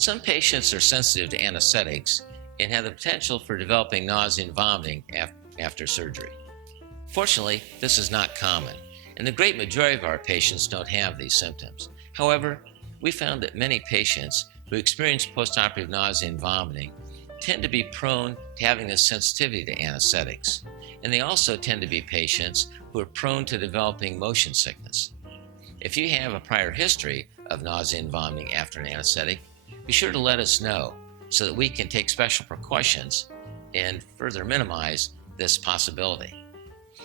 Some patients are sensitive to anesthetics and have the potential for developing nausea and vomiting after surgery. Fortunately, this is not common, and the great majority of our patients don't have these symptoms. However, we found that many patients who experience postoperative nausea and vomiting tend to be prone to having this sensitivity to anesthetics, and they also tend to be patients who are prone to developing motion sickness. If you have a prior history of nausea and vomiting after an anesthetic, be sure to let us know so that we can take special precautions and further minimize this possibility.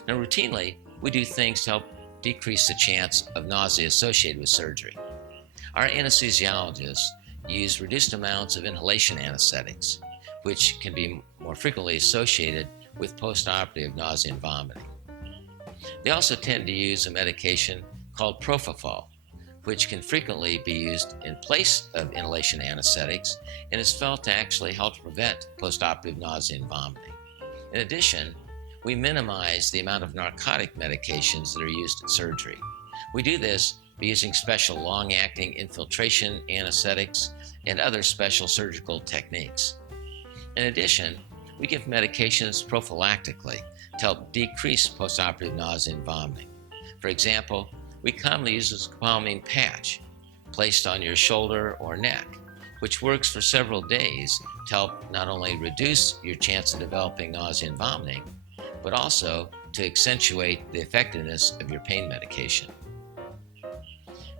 Now, routinely, we do things to help decrease the chance of nausea associated with surgery. Our anesthesiologists use reduced amounts of inhalation anesthetics, which can be more frequently associated with postoperative nausea and vomiting. They also tend to use a medication called propofol, which can frequently be used in place of inhalation anesthetics and is felt to actually help prevent postoperative nausea and vomiting. In addition, we minimize the amount of narcotic medications that are used in surgery. We do this by using special long-acting infiltration anesthetics and other special surgical techniques. In addition, we give medications prophylactically to help decrease postoperative nausea and vomiting. For example, we commonly use a scopolamine patch placed on your shoulder or neck, which works for several days to help not only reduce your chance of developing nausea and vomiting, but also to accentuate the effectiveness of your pain medication.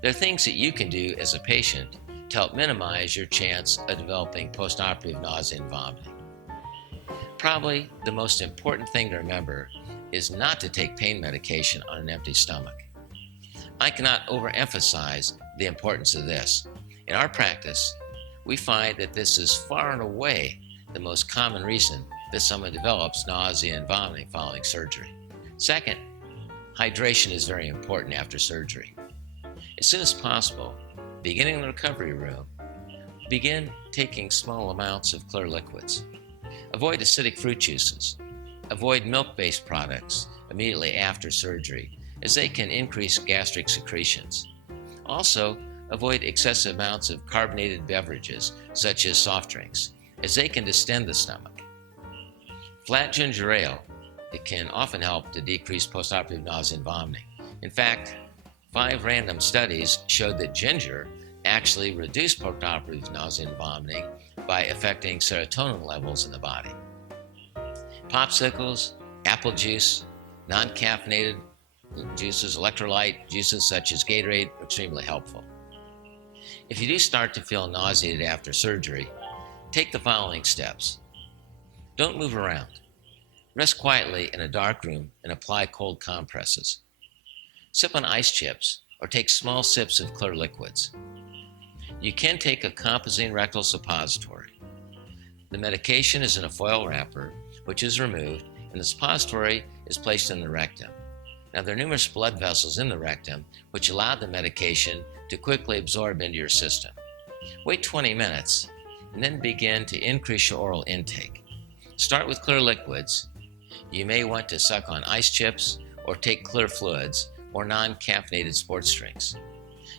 There are things that you can do as a patient to help minimize your chance of developing postoperative nausea and vomiting. Probably the most important thing to remember is not to take pain medication on an empty stomach. I cannot overemphasize the importance of this. In our practice, we find that this is far and away the most common reason that someone develops nausea and vomiting following surgery. Second, hydration is very important after surgery. As soon as possible, beginning in the recovery room, begin taking small amounts of clear liquids. Avoid acidic fruit juices. Avoid milk-based products immediately after surgery, as they can increase gastric secretions. Also, avoid excessive amounts of carbonated beverages, such as soft drinks, as they can distend the stomach. Flat ginger ale, it can often help to decrease postoperative nausea and vomiting. In fact, 5 random studies showed that ginger actually reduced postoperative nausea and vomiting by affecting serotonin levels in the body. Popsicles, apple juice, non-caffeinated juices, electrolyte juices such as Gatorade are extremely helpful. If you do start to feel nauseated after surgery, take the following steps. Don't move around. Rest quietly in a dark room and apply cold compresses. Sip on ice chips or take small sips of clear liquids. You can take a compazine rectal suppository. The medication is in a foil wrapper, which is removed, and the suppository is placed in the rectum. Now, there are numerous blood vessels in the rectum which allow the medication to quickly absorb into your system. Wait 20 minutes and then begin to increase your oral intake. Start with clear liquids. You may want to suck on ice chips or take clear fluids or non-caffeinated sports drinks.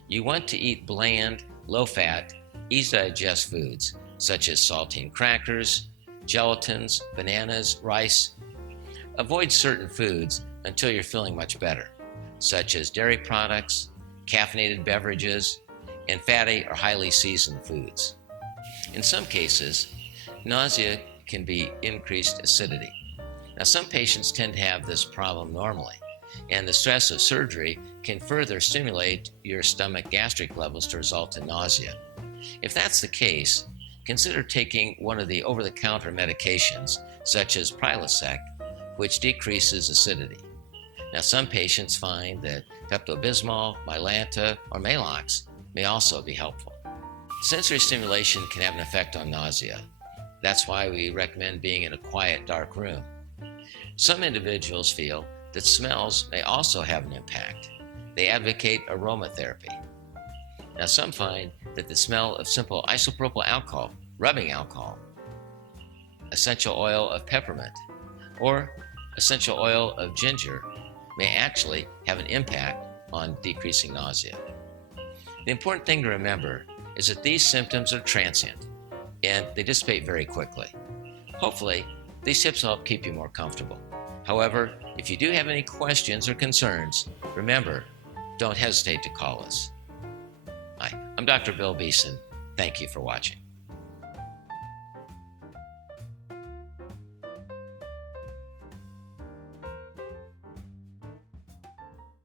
You want to eat bland, low-fat, easy-to-digest foods such as saltine crackers, gelatins, bananas, rice. Avoid certain foods until you're feeling much better, such as dairy products, caffeinated beverages, and fatty or highly seasoned foods. In some cases, nausea can be increased acidity. Now, some patients tend to have this problem normally, and the stress of surgery can further stimulate your stomach gastric levels to result in nausea. If that's the case, consider taking one of the over-the-counter medications, such as Prilosec, which decreases acidity. Now, some patients find that Pepto-Bismol, Mylanta, or Maalox may also be helpful. Sensory stimulation can have an effect on nausea. That's why we recommend being in a quiet, dark room. Some individuals feel that smells may also have an impact. They advocate aromatherapy. Now, some find that the smell of simple isopropyl alcohol, rubbing alcohol, essential oil of peppermint, or essential oil of ginger may actually have an impact on decreasing nausea. The important thing to remember is that these symptoms are transient and they dissipate very quickly. Hopefully, these tips will help keep you more comfortable. However, if you do have any questions or concerns, remember, don't hesitate to call us. Hi, I'm Dr. Bill Beeson. Thank you for watching.